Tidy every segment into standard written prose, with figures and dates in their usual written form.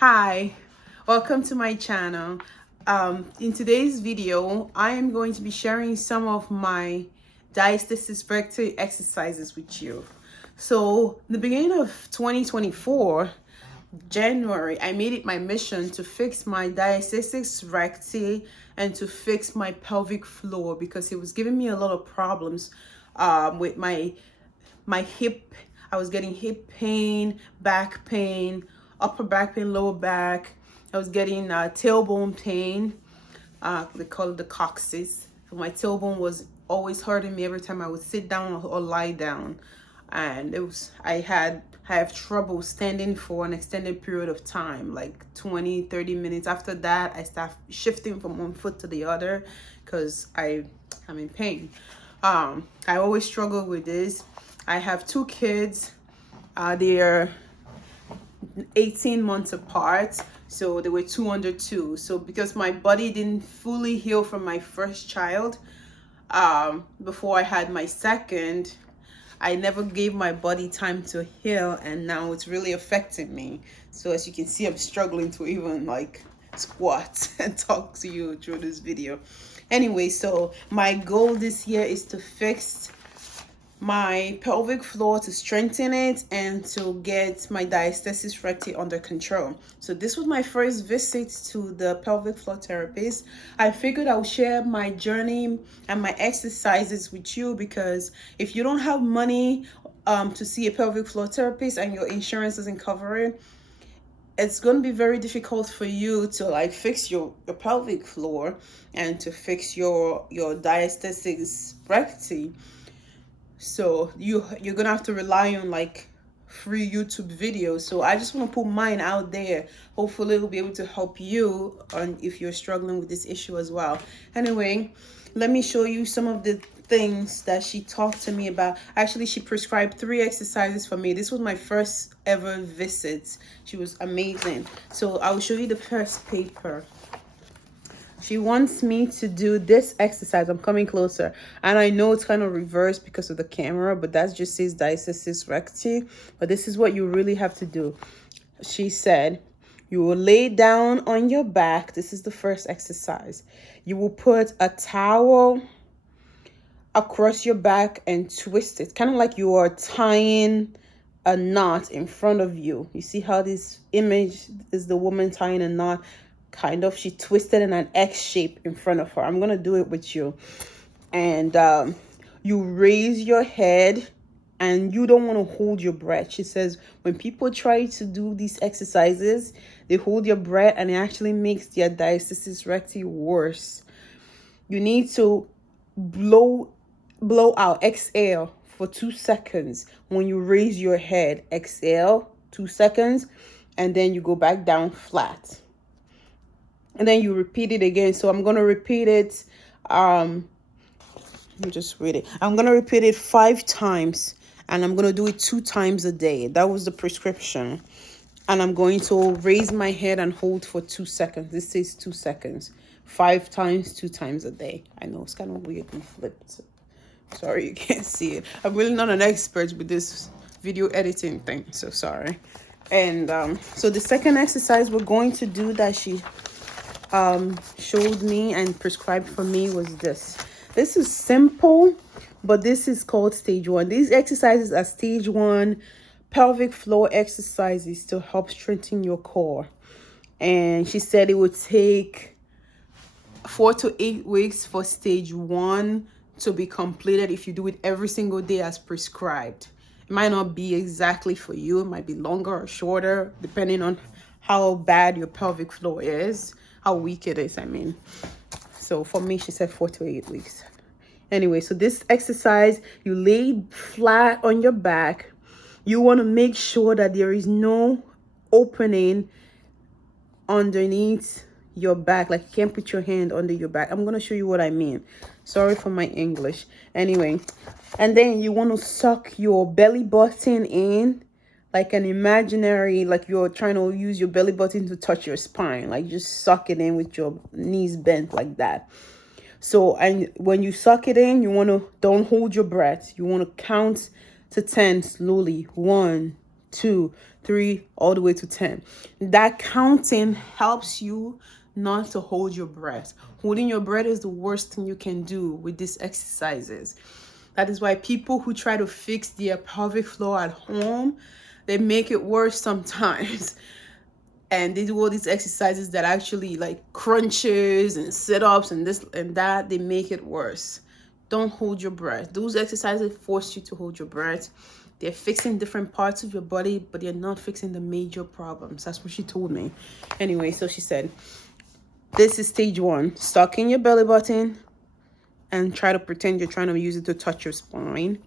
Hi, welcome to my channel. In today's video, I am going to be sharing some of my diastasis recti exercises with you. So, in the beginning of 2024, January, I made it my mission to fix my diastasis recti and to fix my pelvic floor because it was giving me a lot of problems with my hip. I was getting hip pain, back pain, upper back pain, lower back. I was getting tailbone pain. They call it the coccyx. So my tailbone was always hurting me every time I would sit down or lie down. And I have trouble standing for an extended period of time, like 20-30 minutes. After that, I start shifting from one foot to the other because I'm in pain. I always struggle with this. I have two kids. They're 18 months apart, so they were 2 under 2. So because my body didn't fully heal from my first child, before I had my second, I never gave my body time to heal, and now it's really affecting me. So as you can see, I'm struggling to even like squat and talk to you through this video. Anyway, so my goal this year is to fix my pelvic floor, to strengthen it, and to get my diastasis recti under control. So this was my first visit to the pelvic floor therapist. I figured I would share my journey and my exercises with you because if you don't have money to see a pelvic floor therapist and your insurance doesn't cover it, it's going to be very difficult for you to like fix your pelvic floor and to fix your diastasis recti. So you're gonna have to rely on like free YouTube videos. So I just want to put mine out there. Hopefully it'll be able to help you on if you're struggling with this issue as well. Anyway, let me show you some of the things that she talked to me about. Actually, she prescribed 3 exercises for me. This was my first ever visit. She was amazing. So I will show you the first paper. She wants me to do this exercise. I'm coming closer. And I know it's kind of reversed because of the camera, but that just says diastasis recti. But this is what you really have to do. She said, you will lay down on your back. This is the first exercise. You will put a towel across your back and twist it. Kind of like you are tying a knot in front of you. You see how this image is the woman tying a knot? Kind of, she twisted in an X shape in front of her. I'm gonna do it with you. And you raise your head and you don't want to hold your breath. She says when people try to do these exercises, they hold your breath and it actually makes their diastasis recti worse. You need to blow out, exhale for 2 seconds. When you raise your head, exhale 2 seconds, and then you go back down flat. And then you repeat it again. So I'm going to repeat it. Let me just read it. I'm going to repeat it 5 times. And I'm going to do it 2 times a day. That was the prescription. And I'm going to raise my head and hold for 2 seconds. This says 2 seconds. 5 times, 2 times a day. I know it's kind of weird and flipped. Sorry you can't see it. I'm really not an expert with this video editing thing. So sorry. And so the second exercise we're going to do that she showed me and prescribed for me was this. This is simple, but this is called stage 1. These exercises are stage 1 pelvic floor exercises to help strengthen your core. And she said it would take 4 to 8 weeks for stage 1 to be completed if you do it every single day as prescribed. It might not be exactly for you. It might be longer or shorter depending on how bad your pelvic floor is, how weak it is, I mean. So for me, she said 4 to 8 weeks. Anyway, so this exercise, you lay flat on your back. You want to make sure that there is no opening underneath your back. Like you can't put your hand under your back. I'm going to show you what I mean. Sorry for my English. Anyway, and then you want to suck your belly button in. Like an imaginary, like you're trying to use your belly button to touch your spine. Like just suck it in with your knees bent like that. So, and when you suck it in, you want to, don't hold your breath. You want to count to 10 slowly. 1, 2, 3, all the way to 10. That counting helps you not to hold your breath. Holding your breath is the worst thing you can do with these exercises. That is why people who try to fix their pelvic floor at home, they make it worse sometimes. And they do all these exercises that actually like crunches and sit-ups and this and that, they make it worse. Don't hold your breath. Those exercises force you to hold your breath. They're fixing different parts of your body, but they're not fixing the major problems. That's what she told me. Anyway, so she said, this is stage 1. Suck in your belly button and try to pretend you're trying to use it to touch your spine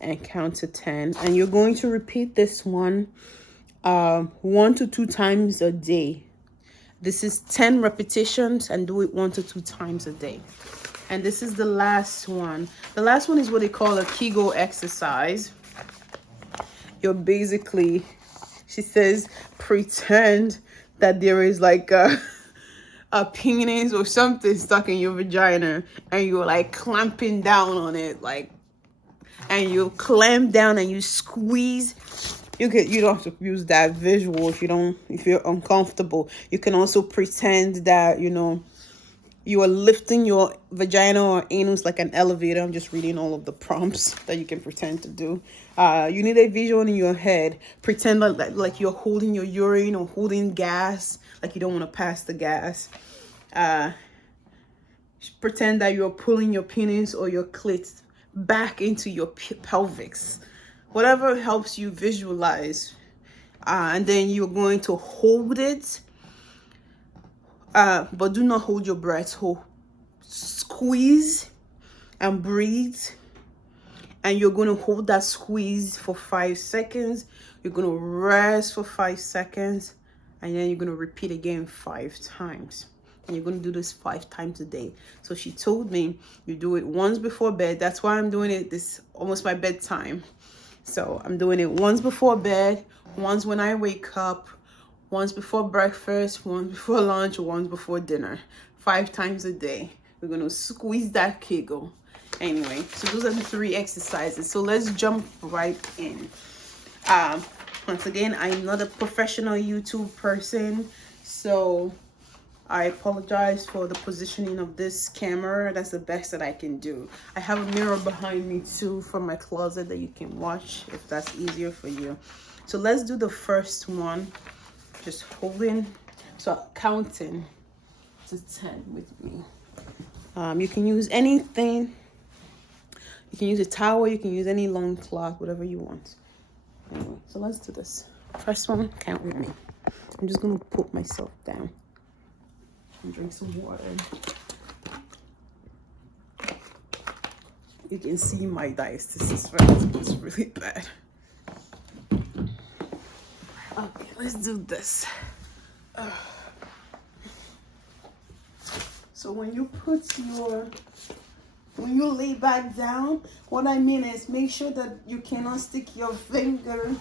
and count to 10. And you're going to repeat this one 1 to 2 times a day. This is 10 repetitions and do it 1 to 2 times a day. And this is the last one. The last one is what they call a Kegel exercise. You're basically, she says, pretend that there is like a penis or something stuck in your vagina and you're like clamping down on it, like, and you clamp down and you squeeze. You don't have to use that visual if you're uncomfortable. You can also pretend that, you are lifting your vagina or anus like an elevator. I'm just reading all of the prompts that you can pretend to do. You need a visual in your head. Pretend like you're holding your urine or holding gas, like you don't want to pass the gas. Pretend that you're pulling your penis or your clit back into your pelvis. Whatever helps you visualize. And then you're going to hold it. But do not hold your breath. Squeeze and breathe. And you're going to hold that squeeze for 5 seconds. You're going to rest for 5 seconds. And then you're going to repeat again 5 times. And you're going to do this 5 times a day. So she told me you do it once before bed. That's why I'm doing it. This almost my bedtime. So I'm doing it once before bed, once when I wake up, once before breakfast, once before lunch, once before dinner. 5 times a day. We're going to squeeze that Kegel. Anyway, so those are the 3 exercises. So let's jump right in. Once again, I'm not a professional YouTube person, so I apologize for the positioning of this camera. That's the best that I can do. I have a mirror behind me too from my closet that you can watch if that's easier for you. So let's do the first one. Just holding, so counting to 10 with me. You can use anything. You can use a towel. You can use any long cloth, whatever you want. Anyway, so let's do this. First one, count with me. I'm just going to put myself down and drink some water. You can see my diastasis recti is really bad. Okay, let's do this. So when you lay back down, what I mean is make sure that you cannot stick your finger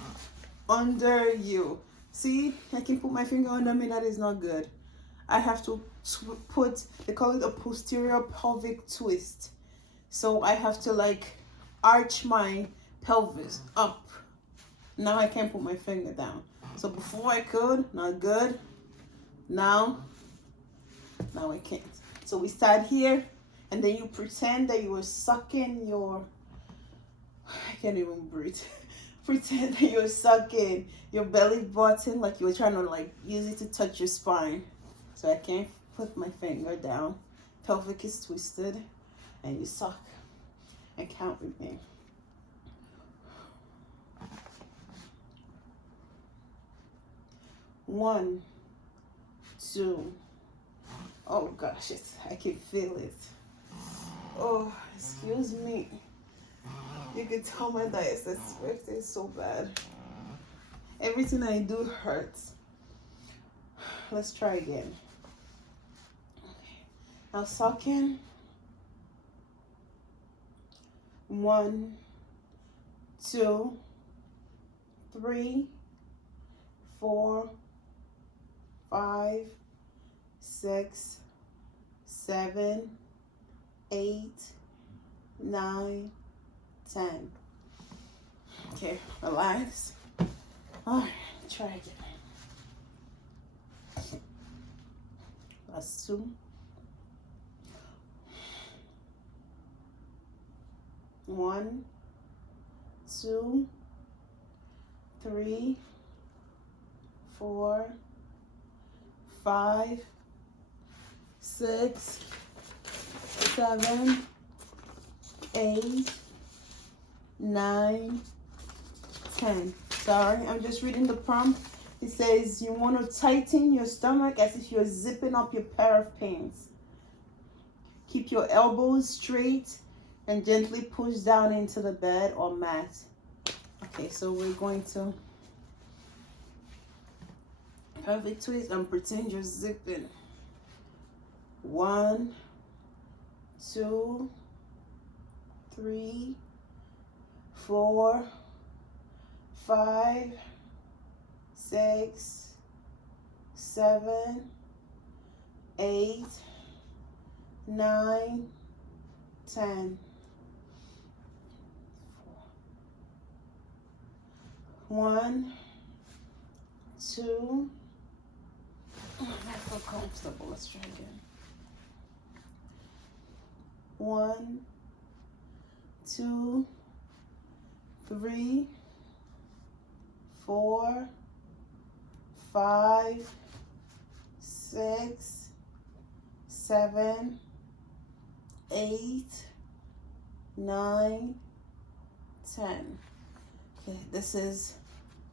under you. See, I can put my finger under me. That is not good. I have to put, they call it a posterior pelvic twist. So I have to like arch my pelvis up. Now I can't put my finger down. So before I could, not good. Now I can't. So we start here, and then you pretend that you are sucking your, I can't even breathe. Pretend that you're sucking your belly button like you were trying to like use it to touch your spine. So I can't put my finger down. Pelvic is twisted, and you suck. And count with me. 1, 2. Oh gosh, I can feel it. Oh, excuse me. You can tell my diastasis recti is so bad. Everything I do hurts. Let's try again. Okay. Now suck in. 1, 2, 3, 4, 5, 6, 7, 8, 9, 10. Okay, relax. All right. Try again. Last 2. 1, 2, 3, 4, 5, 6, 7, 8, 9, 10. Sorry, I'm just reading the prompt. It says you want to tighten your stomach as if you're zipping up your pair of pants. Keep your elbows straight and gently push down into the bed or mat. Okay, so we're going to pelvic twist and pretend you're zipping. 1, 2, 3, 4, 5, 6, 7, 8, 9, 10. 1, 2. I feel comfortable. Let's try again. 1, 2, 3, 4, 5, 6, 7, 8, 9, 10. Okay, this is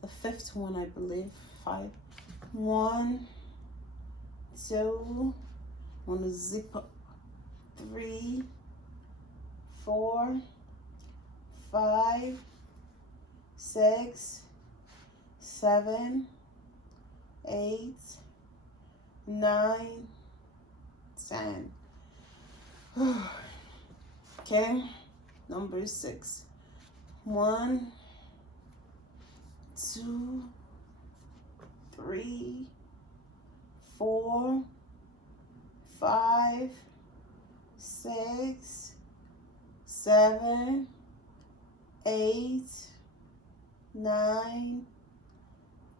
the 5th one, I believe. 5. 1, 2. I want to zip up. 3, 4, 5, 6, 7, 8, 9, 10. Okay, number 6. 1, 2, 3, 4, 5, 6, 7, 8, 9,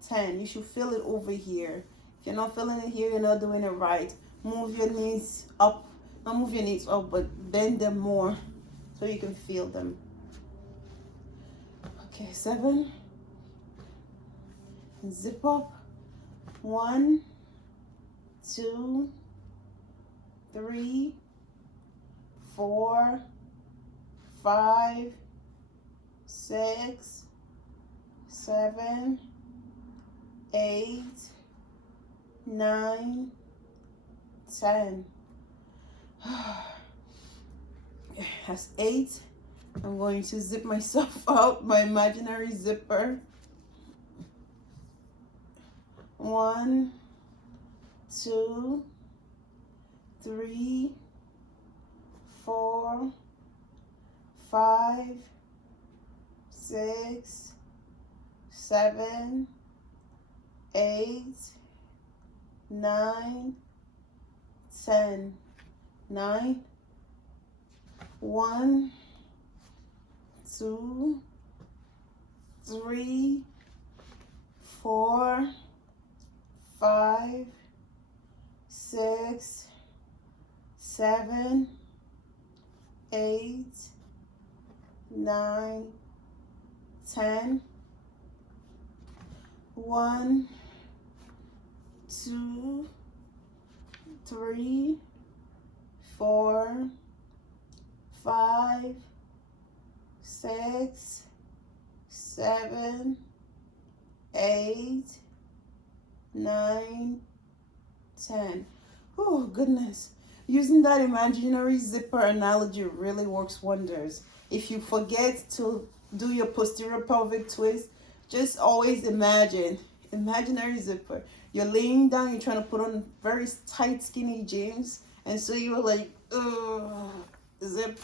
10. You should feel it over here. If you're not feeling it here, you're not doing it right. Move your knees up. Not move your knees up, but bend them more so you can feel them. Okay, 7. Zip up. 1, 2, 3, 4, 5, 6, 7, 8, 9, 10. That's 8. I'm going to zip myself out, my imaginary zipper. 1, 2, 3, 4, 5, 6, 7, 8, 9, 10. 9. 1, 2, 3, 4, 5, 6, 7, 8, 9, 10. 1, 2, 3, 4, 5, 6, 7, 8, 9, 10. Oh, goodness. Using that imaginary zipper analogy really works wonders. If you forget to do your posterior pelvic twist, just always imagine imaginary zipper. You're laying down, you're trying to put on very tight, skinny jeans, and so you're like, zip,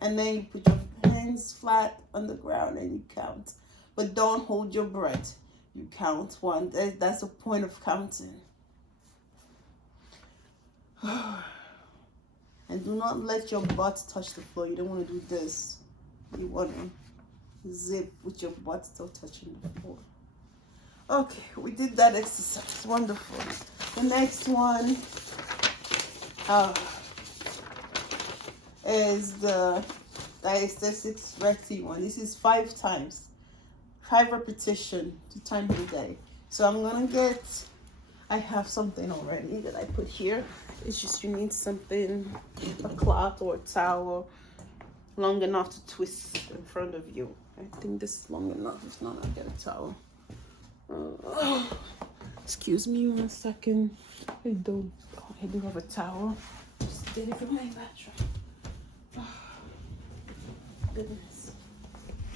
and then you put your hands flat on the ground and you count. But don't hold your breath. You count 1. That's the point of counting. And do not let your butt touch the floor. You don't want to do this. You want to zip with your butt still touching the floor. Okay, we did that exercise. Wonderful. The next one is the Diastasis Recti one. This is 5 times, 5 repetition, 2 times a day. So I'm gonna get, I have something already that I put here. It's just you need something, a cloth or a towel long enough to twist in front of you. I think this is long enough. If not, I'll get a towel. Excuse me 1 second. I do have a towel. Just did it from my bathroom. Goodness.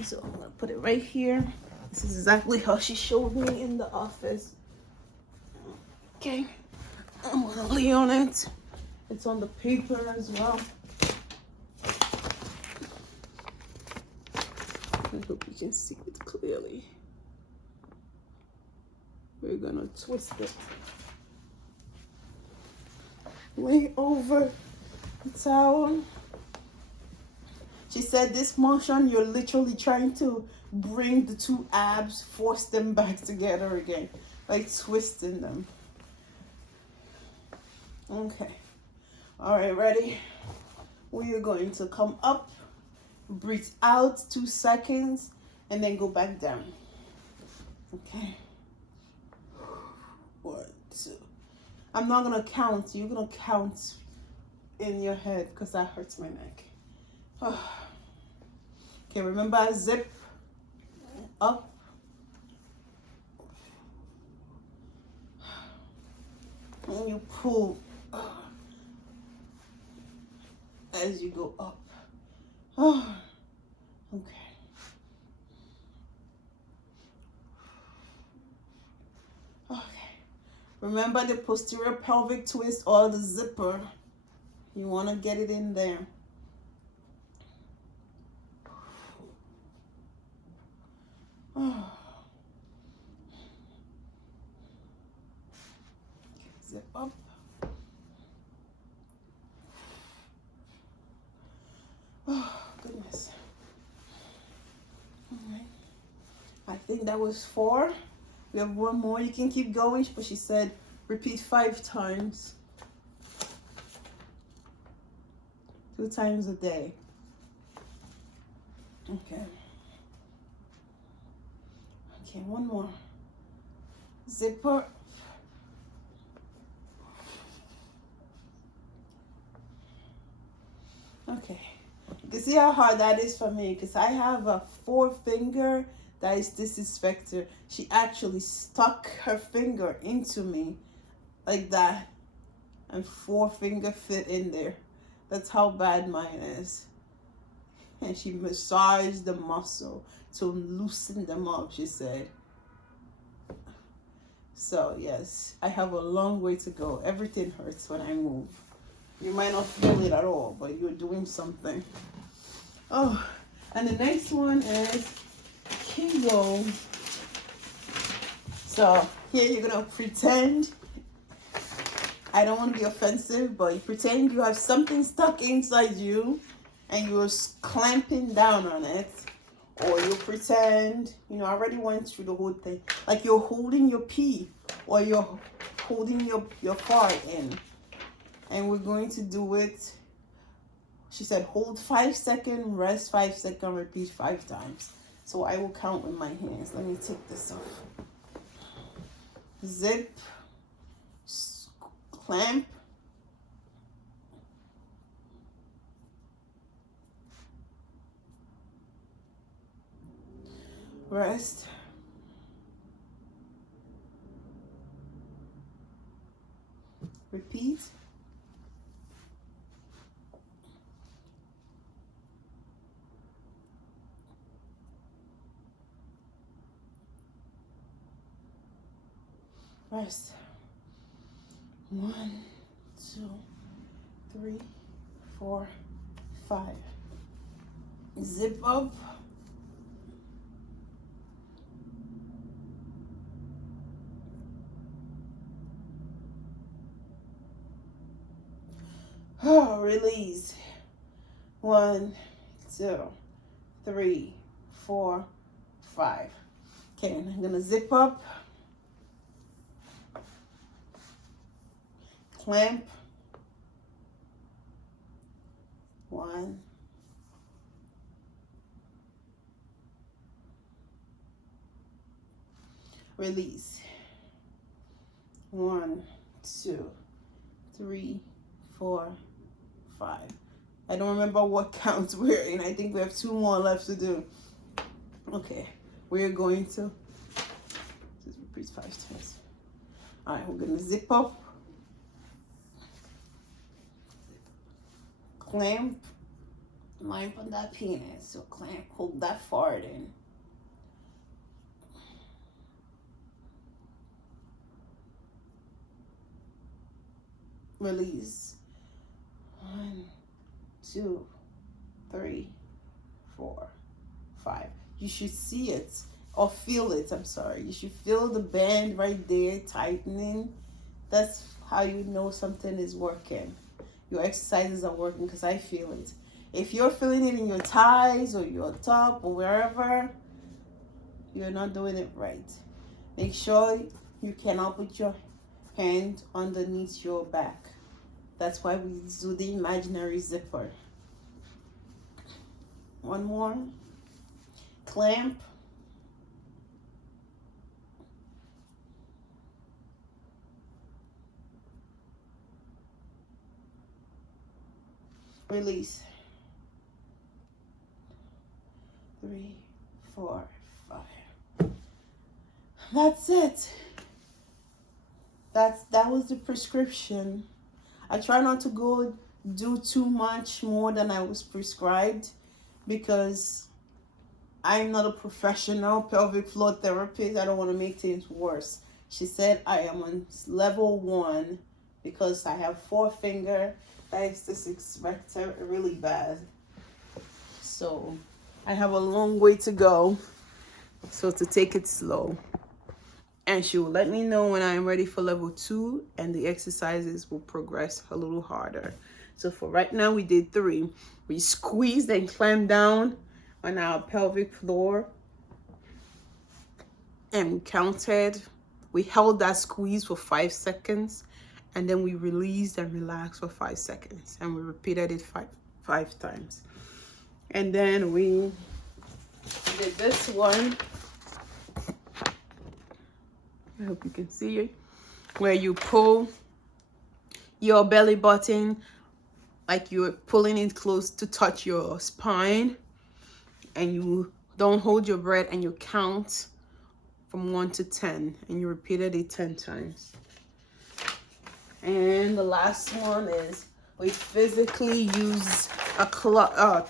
So I'm gonna put it right here. This is exactly how she showed me in the office. Okay, I'm gonna lay on it. It's on the paper as well. I hope you can see it clearly. We're gonna twist it. Lay over the towel. She said this motion, you're literally trying to bring the 2 abs, force them back together again, like twisting them. Okay. All right, ready? We are going to come up, breathe out 2 seconds, and then go back down. Okay. 1, 2. I'm not gonna count. You're gonna count in your head because that hurts my neck. Okay, remember, zip up. And you pull as you go up. Okay. Okay. Remember the posterior pelvic twist or the zipper. You want to get it in there. Zip up. Oh, goodness. All right. I think that was 4. We have 1 more. You can keep going, but she said repeat 5 times. 2 times a day. Okay. Okay, 1 more. Zipper. Okay. You can see how hard that is for me because I have a 4-finger diastasis recti. She actually stuck her finger into me like that, and 4-finger fit in there. That's how bad mine is. And she massaged the muscle to loosen them up, she said. So yes, I have a long way to go. Everything hurts when I move. You might not feel it at all, but you're doing something. Oh, and the next one is Kegel. So here you're gonna pretend, I don't want to be offensive, but you pretend you have something stuck inside you and you're clamping down on it. Or you pretend, you know, I already went through the whole thing. Like you're holding your pee or you're holding your fart in. And we're going to do it. She said hold 5 seconds, rest 5 seconds, repeat 5 times. So I will count with my hands. Let me take this off. Zip, clamp, rest, repeat, rest. 1, 2, 3, 4, 5. Zip up. Oh, release. 1, 2, 3, 4, 5. Okay, and I'm gonna zip up. clamp. 1, release. 1, 2, 3, 4, 5. I don't remember what count we're in. I think we have 2 more left to do. Okay, we're going to just repeat 5 times. All right, we're gonna zip up, clamp, line on that penis. So clamp, hold that forward in. Release. 1, 2, 3, 4, 5. You should see it or feel it. I'm sorry. You should feel the band right there tightening. That's how you know something is working. Your exercises are working, because I feel it. If you're feeling it in your thighs or your top or wherever, you're not doing it right. Make sure you cannot put your hand underneath your back. That's why we do the imaginary zipper. 1 more. Clamp. Release. 3, 4, 5. That's it. That was the prescription. I try not to go do too much more than I was prescribed, because I'm not a professional pelvic floor therapist. I don't want to make things worse. She said I am on level 1 because I have 4-finger diastasis recti really bad. So I have a long way to go. So to take it slow. And she will let me know when I'm ready for level 2, and the exercises will progress a little harder. So for right now, we did 3. We squeezed and clamped down on our pelvic floor, and we counted. We held that squeeze for 5 seconds, and then we released and relaxed for 5 seconds, and we repeated it five times. And then we did this one. I hope you can see it, where you pull your belly button like you're pulling it close to touch your spine, and you don't hold your breath, and you count from 1 to 10, and you repeated it 10 times. And the last one is we physically use a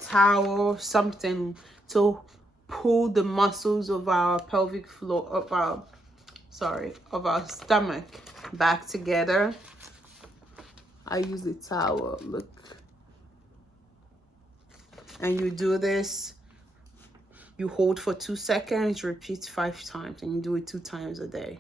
towel, something to pull the muscles of our pelvic floor, of our stomach back together. I use the towel, look. And you do this, you hold for 2 seconds, repeat 5 times, and you do it 2 times a day.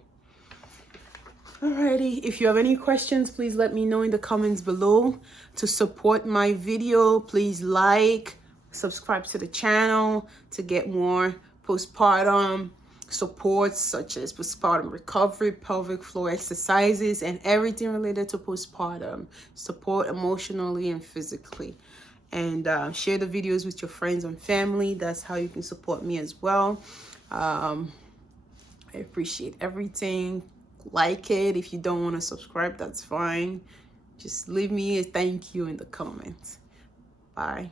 Alrighty, if you have any questions, please let me know in the comments below. To support my video, please like, subscribe to the channel to get more postpartum supports, such as postpartum recovery, pelvic floor exercises, and everything related to postpartum support emotionally and physically. And share the videos with your friends and family. That's how you can support me as well. I appreciate everything. Like it. If you don't want to subscribe, that's fine. Just leave me a thank you in the comments. Bye.